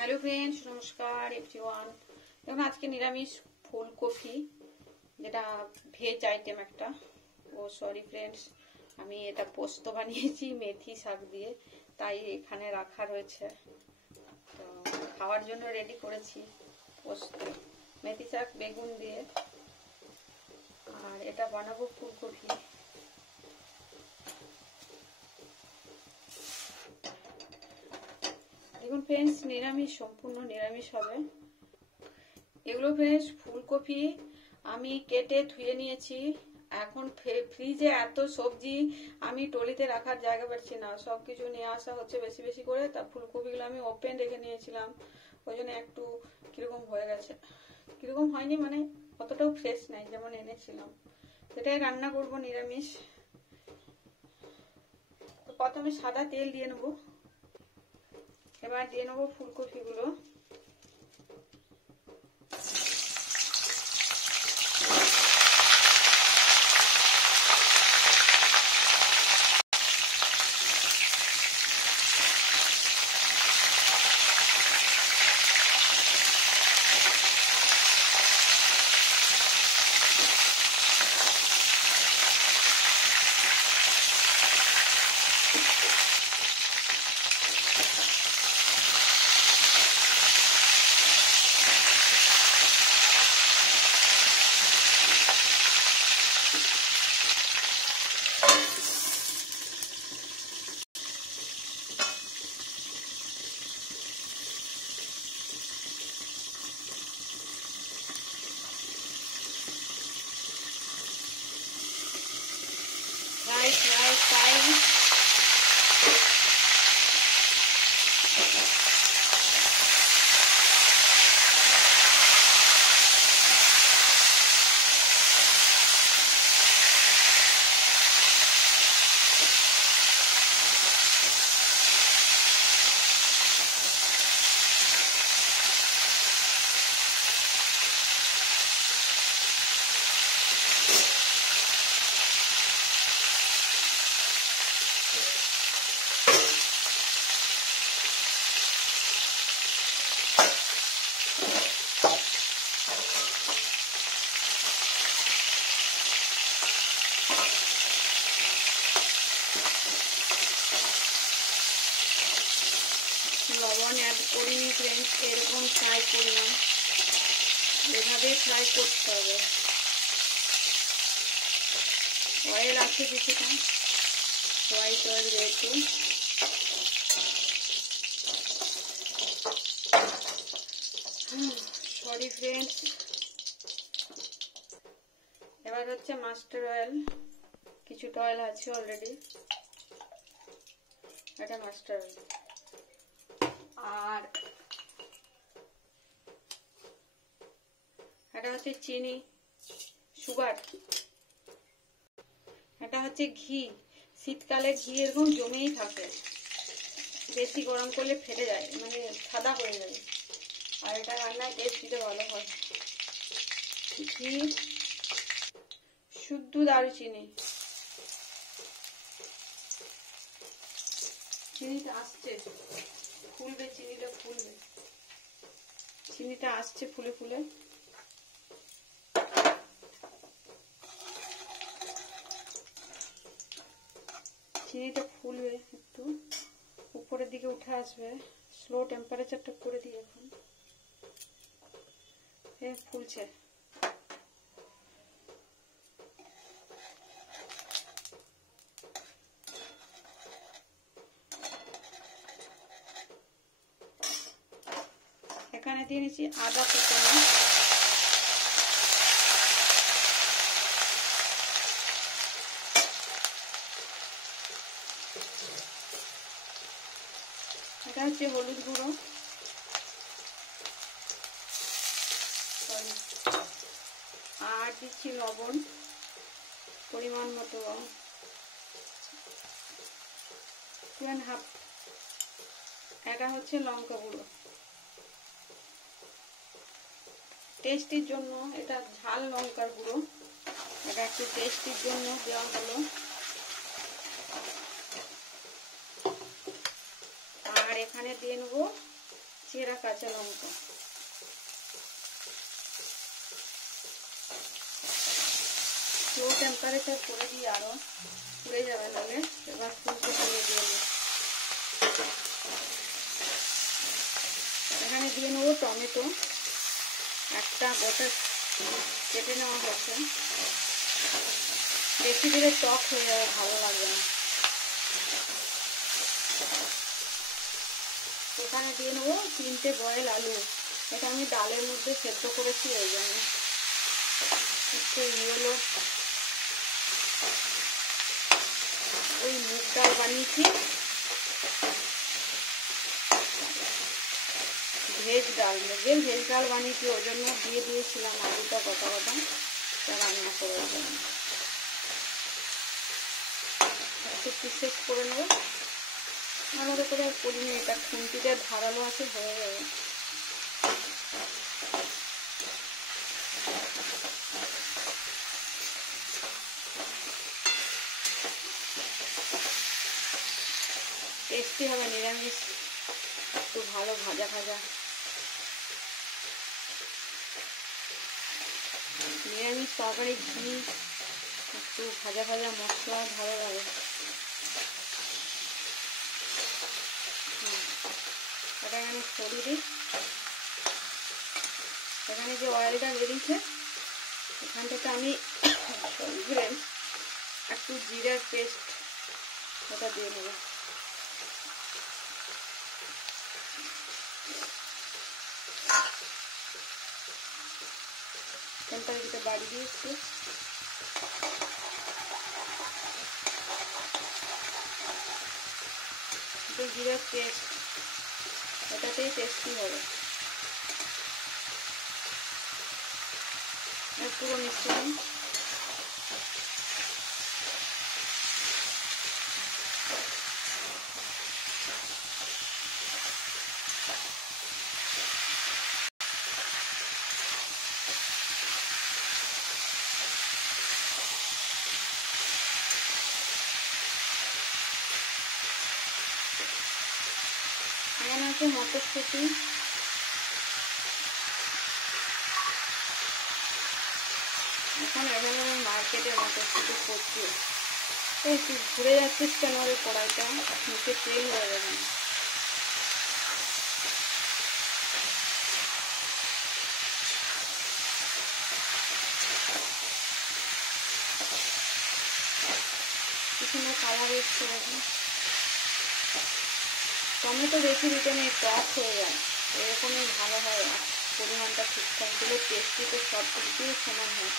Hello friends, নমস্কার everyone. দেখুন আজকে নিরামিষ ফুলকপি, যেটা ভেজ আইটেম একটা। সরি ফ্রেন্ডস, আমি এটা পোস্ত বানিয়েছি মেথি শাক দিয়ে, তাই এখানে রাখা রয়েছে। তো খাওয়ার জন্য রেডি করেছি পোস্ত, মেথি শাক বেগুন দিয়ে। আর এটা বানাবো ফুলকপি। দেখুন ফ্রেন্ডস, নিরামিষ, সম্পূর্ণ নিরামিষ হবে এগুলো। ফ্রেন্ডস ফুলকপি আমি কেটে ধুয়ে নিয়েছি। এখন ফ্রিজে এত সবজি, আমি টলিতে রাখার জায়গা পাচ্ছি না, সবকিছু নিয়ে আসা হচ্ছে বেশি বেশি করে। তা ফুলকপিগুলো আমি ওপেন রেখে নিয়েছিলাম, ওই জন্য একটু কিরকম হয়ে গেছে। কিরকম হয়নি মানে অতটাও ফ্রেশ নাই যেমন এনেছিলাম। সেটাই রান্না করব নিরামিষ। তো প্রথমে সাদা তেল দিয়ে নেবো। এবার দিয়ে নেবো ফুলকপিগুলো। লবণ অ্যাড করিনি ফ্রেন্ডস, এরকম ফ্রাই করলাম, এভাবে ফ্রাই করতে হবে। অয়েল আছে কিছুটা, হোয়াইট অয়েল যেহেতু। Sorry friends. এবার হচ্ছে মাস্টার অয়েল, কিছুটা অয়েল আছে অলরেডি, এটা মাস্টার অয়েল। আর এটা হচ্ছে চিনি, সুগার। এটা হচ্ছে ঘি। শীতকালে ঘি এরকম জমেই থাকে, বেশি গরম করলে ফেটে যায়, মানে সাদা হয়ে যায়। আর এটা রান্নায় টেস্ট দিতে ভালো হয়। ঘি, শুদ্ধ দারুচিনি। চিনিটা আসছে, ফুলবে, চিনিটা ফুলবে, চিনিটা আসছে ফুলে ফুলে। চিনিটা ফুলবে, একটু উপরের দিকে উঠে আসবে। স্লো টেম্পারেচারটা করে দিই এখন। ফুলছে। এখানে দিয়ে নিচ্ছি আদা কুচানো, এটা হচ্ছে হলুদ গুঁড়ো, আর দিচ্ছি লবণ পরিমাণ মতো, 2.5। এটা হচ্ছে লঙ্কা গুঁড়ো টেস্টির জন্য, এটা ঝাল লঙ্কার গুঁড়ো, এটা একটু টেস্টির জন্য দেওয়া হলো। আর এখানে দিয়ে নেবো চেরা কাঁচা লঙ্কা, স্লো টেম্পারেচার করে দিই, আরো পুড়ে যাবে নাহলে। এবার ফুলকপি দিয়ে নেব, এখানে দিয়ে নেবো টমেটো, একটা গোটা কেটে নেওয়া হচ্ছে। বেশি দিলে টক হয়ে যাবে, ভালো লাগবে না। এখানে দিয়ে নেবো 3টে বয়েল আলু, এটা আমি ডালের মধ্যে সেদ্ধ করেছি, ওই জন্য একটু ইয়েলো, ওই মুগ ডাল বানিয়েছি, ভেজ ডাল, মুগের ভেজ ডাল বানিয়েছি, ওই জন্য দিয়ে দিয়েছিলাম আলুটা গোটা গোটা রান্না করার জন্য। একটু পিসেস করে নেবো, আলাদা করে আর করিনি, এটা খুন্তিটা ধারালো আছে, হয়ে যাবে। টেস্টি হবে নিরামিষ, একটু ভালো ভাজা ভাজা, নিরামিষ তরকারি ঘি একটু ভাজা ভাজা মশলা ভালো লাগে। এটা এখানে সরিয়ে দিই, এখানে যে অয়েলটা বেরিয়েছে এখান থেকে আমি সরিয়ে একটু জিরার পেস্ট ওটা দিয়ে নেব। টেম্পারেচারটা বাড়িয়ে দিয়েছি, জিরার পেস্ট, এটাতেই টেস্টি হবে। পুরো মিশ্রণ এখানে আছে মটরশুঁটি, এখন অ্যাভেলেবল মার্কেটে মটরশুঁটি করছি। এই তুই ঘুরে যাচ্ছিস কেন ওই কড়াইটা, নিচে তেল হয়ে যাবে। কি সুন্দর কালার এসছে দেখুন। টমেটো বেশি দিতে নেই, টক হয়ে যায়, এরকমই ভালো হয়, পরিমাণটা ঠিকঠাক দিলে টেস্টি তো সব কিছুই সমান হয়,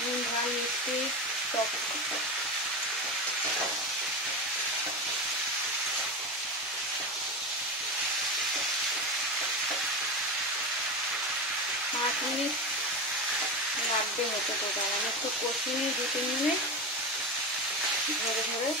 নুন ঝাল মিষ্টি টক। 5 মিনিট লাগবে হতে টোটাল, আমি একটু কষিয়ে নিই 2-3 মিনিট ধরে ধরে।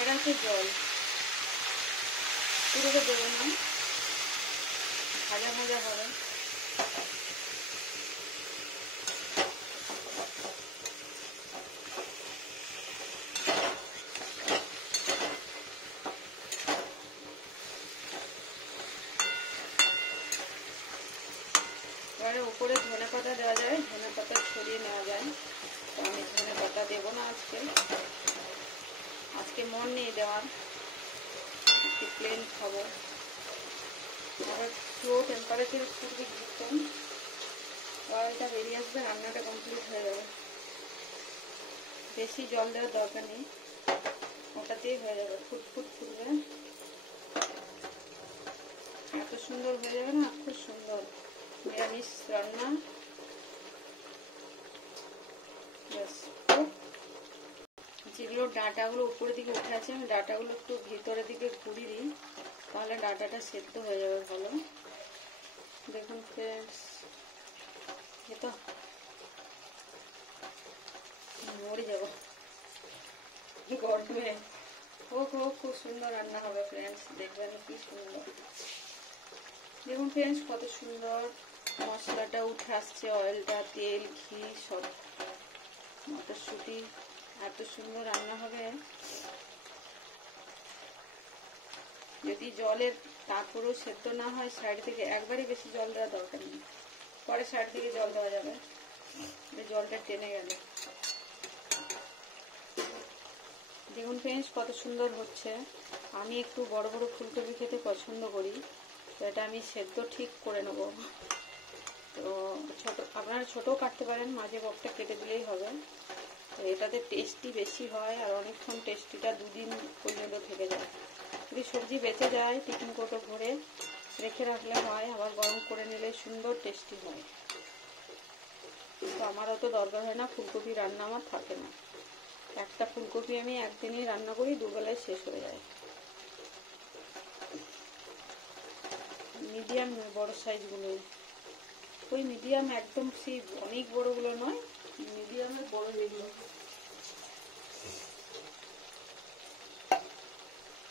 এটা হচ্ছে জল, পুরোটা দেবো না, ভাজা ভাজা হবে। এবারে উপরে ধনে পাতা দেওয়া যায়, ধনে পাতা ছড়িয়ে নেওয়া যায়, তো আমি ধনে পাতা দেবো না আজকে, আজকে মন নেই দেওয়ার, আজকে প্লেন খাবো। আবার স্লো টেম্পারেচার করবে, দিতাম আর জলটা বেরিয়ে আসবে, রান্নাটা কমপ্লিট হয়ে যাবে। বেশি জল দেওয়ার দরকার নেই, ওটাতেই হয়ে যাবে, ফুটফুট ফুটবে, এত সুন্দর হয়ে যাবে না, খুব সুন্দর নিরামিষ রান্না। যেগুলো ডাঁটাগুলো উপরের দিকে উঠে আছে, আমি ডাঁটাগুলো একটু ভিতরের দিকে ঘুরিয়ে দিই, তাহলে ডাঁটাটা সেদ্ধ হয়ে যাবে ভালো। দেখুন ফ্রেন্ডস, এ তো মরে যাবো গরমে। হোক হোক, খুব সুন্দর রান্না হবে ফ্রেন্ডস, দেখবেন কি সুন্দর। দেখুন ফ্রেন্ডস কত সুন্দর মশলাটা উঠে আসছে, অয়েলটা, তেল, ঘি সব, মটরশুঁটি, এত সুন্দর রান্না হবে। যদি জলের তারপরেও সেদ্ধ না হয় সাইড থেকে, একবারই বেশি জল দেওয়া দরকার নেই, পরে সাইড থেকে জল দেওয়া যাবে, জলটা টেনে গেলে। দেখুন ফ্রেন্ডস কত সুন্দর হচ্ছে। আমি একটু বড় বড় ফুলকপি খেতে পছন্দ করি, তো এটা আমি সেদ্ধ ঠিক করে নেব। তো ছোট, আপনারা ছোটও কাটতে পারেন, মাঝে বকটা কেটে দিলেই হবে। তো এটাতে টেস্টি বেশি হয়, আর অনেকক্ষণ টেস্টিটা 2 দিন পর্যন্ত থেকে যায়। যদি সবজি বেঁচে যায় টিফিন কৌটো ভরে রেখে রাখলে হয়, আবার গরম করে নিলে সুন্দর টেস্টি হয়। তো আমার অত দরকার হয় না, ফুলকপি রান্না আমার থাকে না। একটা ফুলকপি আমি একদিনই রান্না করি, 2 বেলায় শেষ হয়ে যায়। মিডিয়াম নয়, বড় সাইজগুলো, ওই মিডিয়াম, একদম সেই অনেক বড়গুলো নয়, মিডিয়ামের বড় যেগুলো।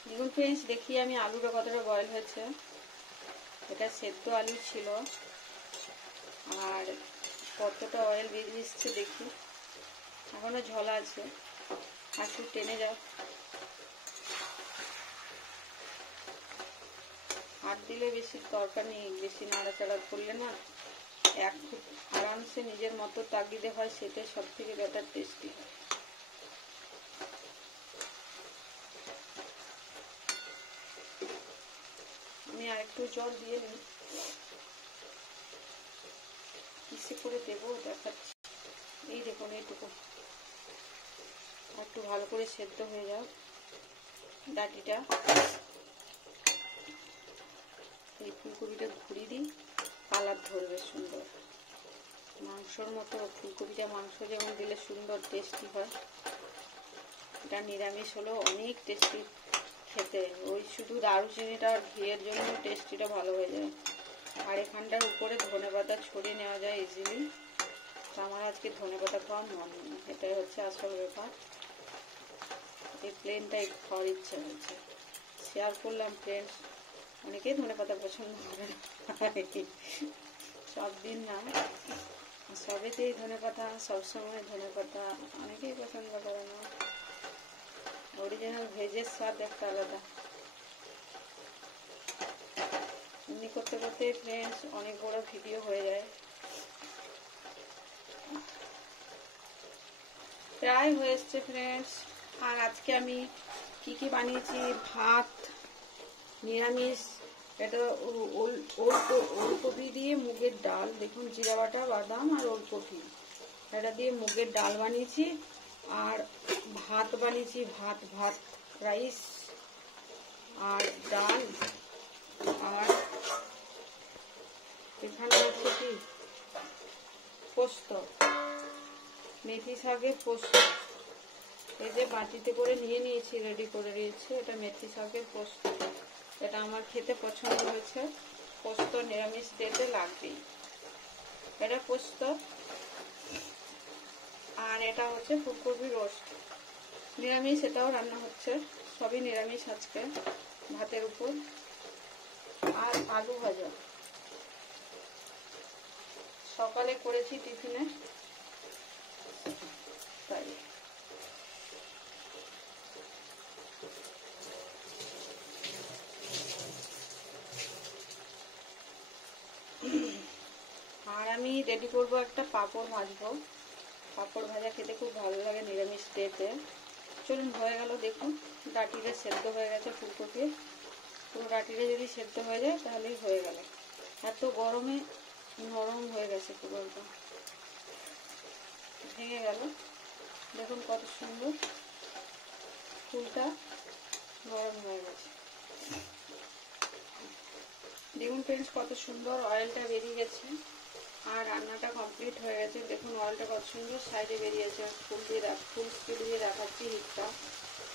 দেখুন ফ্রেন্ডস, দেখি আমি আলুটা কতটা বয়েল হয়েছে। এটা সেদ্ধ আলু ছিল, আর কতটা অয়েল বেরিয়ে এসছে দেখি, এখনো ঝোলা আছে, একটু টেনে যাও। হাত দিলে বেশি দরকার নেই, বেশি নাড়াচাড়া করলে না, এক ফুট আরামসে নিজের মতো তাগিদে হয়, সেটা সব থেকে বেটার টেস্টি হয়। আমি আর একটু জল দিয়ে নিই, কিসে করে দেবো দেখাচ্ছি। এই দেখুন এইটুকু, একটু ভালো করে সেদ্ধ হয়ে যাও ডাটিটা। এই ফুলকপিটা ঘুরিয়ে দিই, কালার ধরবে সুন্দর, মাংসর মতো। ফুলকপিটা মাংস যেমন দিলে সুন্দর টেস্টি হয়, এটা নিরামিষ হলেও অনেক টেস্টি খেতে। ওই শুধু দারুচিনিটা আর ঘিয়ের জন্য টেস্টিটা ভালো হয়ে যায়। আর এখানটার উপরে ধনেপাতা ছড়িয়ে নেওয়া যায় ইজিলি, তো আমার আজকে ধনেপাতা খাওয়ার মন নেই, এটাই হচ্ছে আসল ব্যাপার। এই প্লেনটাই খাওয়ার ইচ্ছা হচ্ছে, শেয়ার করলাম ফ্রেন্ডস। অনেকেই ধনেপাতা পছন্দ করে না, সব দিন না, সবেতেই ধনেপাতা, সবসময় ধনেপাতা অনেকেই পছন্দ করে না। অরিজিনাল ভেজের স্বাদ একটা আলাদা। এমনি করতে করতে ফ্রেন্ডস অনেক বড় ভিডিও হয়ে যায়, প্রায় হয়ে এসছে ফ্রেন্ডস। আর আজকে আমি কি বানিয়েছি, ভাত নিরামিষ, এটা ওলকপি দিয়ে মুগের ডাল, দেখুন জিরা বাটা, বাদাম আর ওলকপি, এটা দিয়ে মুগের ডাল বানিয়েছি। আর ভাত বানিয়েছি, ভাত রাইস আর ডাল। আর এখানে আছে কি পোস্ত, মেথি শাকের পোস্ত, এই যে বাটিতে করে নিয়ে নিয়েছি, রেডি করে নিয়েছি, এটা মেথি শাকের পোস্ত। এটা আমার খেতে পছন্দ হয়েছে, পোস্ত নিরামিষ ডেতে লাগবেই, এটা পোস্ত। আর এটা হচ্ছে ফুলকপি রোস্ট, নিরামিষ, এটাও রান্না হচ্ছে, সবই নিরামিষ আজকে ভাতের উপর। আর আলু ভাজা সকালে করেছি টিফিনে, তাই। আর আমি রেডি করব একটা পাঁপড় ভাজবো, পাঁপড় ভাজা খেতে খুব ভালো লাগে নিরামিষ ডেতে। চলুন হয়ে গেল, দেখুন ডাটিটা সেদ্ধ হয়ে গেছে, ফুলকপি পুরো ডাটিটা যদি সেদ্ধ হয়ে যায় তাহলেই হয়ে গেল। এত গরমে নরম হয়ে গেছে পুরো, একদম ভেঙে গেল। দেখুন কত সুন্দর ফুলটা নরম হয়ে গেছে। দেখুন ফ্রেন্ডস কত সুন্দর অয়েলটা বেরিয়ে গেছে, আর রান্নাটা কমপ্লিট হয়ে গেছে। দেখুন অয়েলটা কত সুন্দর সাইডে বেরিয়েছে। ফুল স্পিড দিয়ে দেখাচ্ছি হিটটা।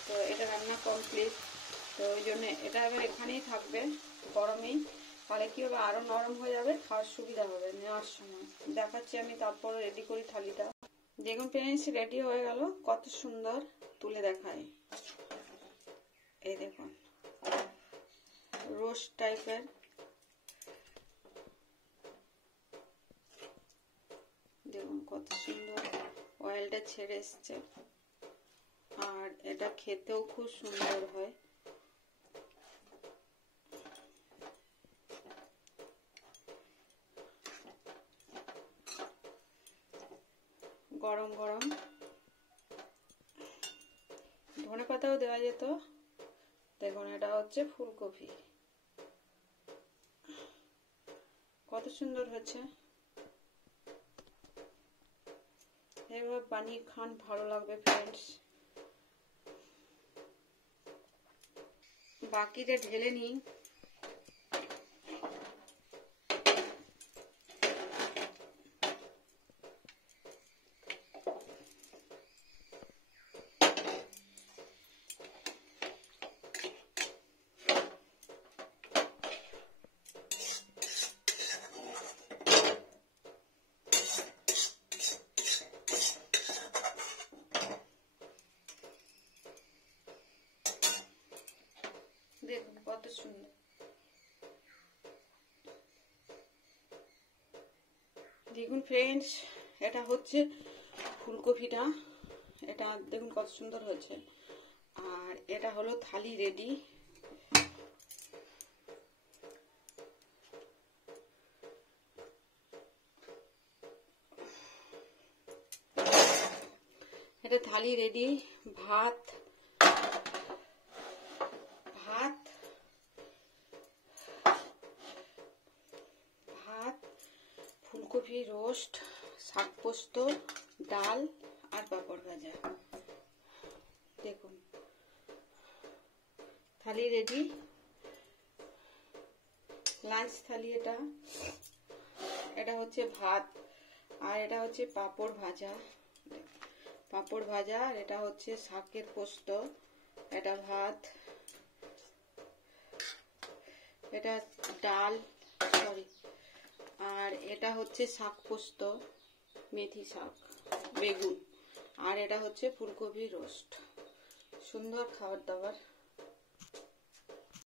তো এটা রান্না কমপ্লিট। তো ওই জন্য এটা এবার এখানেই থাকবে গরমেই, তাহলে কি হবে আরো নরম হয়ে যাবে, খাওয়ার সুবিধা হবে নেওয়ার সময়। দেখাচ্ছি আমি, তারপর রেডি করি থালিটা। দেখুন ফ্রেন্ডস রেডি হয়ে গেল, কত সুন্দর তুলে দেখায়। এই দেখুন রোস্ট টাইপের, দেখুন কত সুন্দর অয়েলটা ছেড়ে এসছে, আর এটা খেতেও খুব সুন্দর হয়। গরম গরম ধনে পাতাও দেওয়া যেত। দেখুন এটা হচ্ছে ফুলকপি, কত সুন্দর হচ্ছে। এবার বানিয়ে খান, ভালো লাগবে ফ্রেন্ডস। বাকিটা ঢেলে নিই। দেখুন কত সুন্দর। দেখুন ফ্রেন্ডস এটা হচ্ছে ফুলকপিটা, এটা দেখুন কত সুন্দর হয়েছে। আর এটা হলো থালি রেডি। এটা থালি রেডি। ভাত ভাত ভাত ফুলকপি রোস্ট, শাক পোস্ত, ডাল আর পাঁপড় ভাজা। দেখুন থালি রেডি, লাঞ্চ থালি এটা। এটা হচ্ছে ভাত, আর এটা হচ্ছে পাঁপড় ভাজা, আর এটা হচ্ছে শাকের পোস্ত। এটা ভাত, এটা ডাল, সরি, আর এটা হচ্ছে শাক পোস্ত, মেথি শাক, বেগুন, আর এটা হচ্ছে ফুলকপি রোস্ট। সুন্দর খাবার দাবার।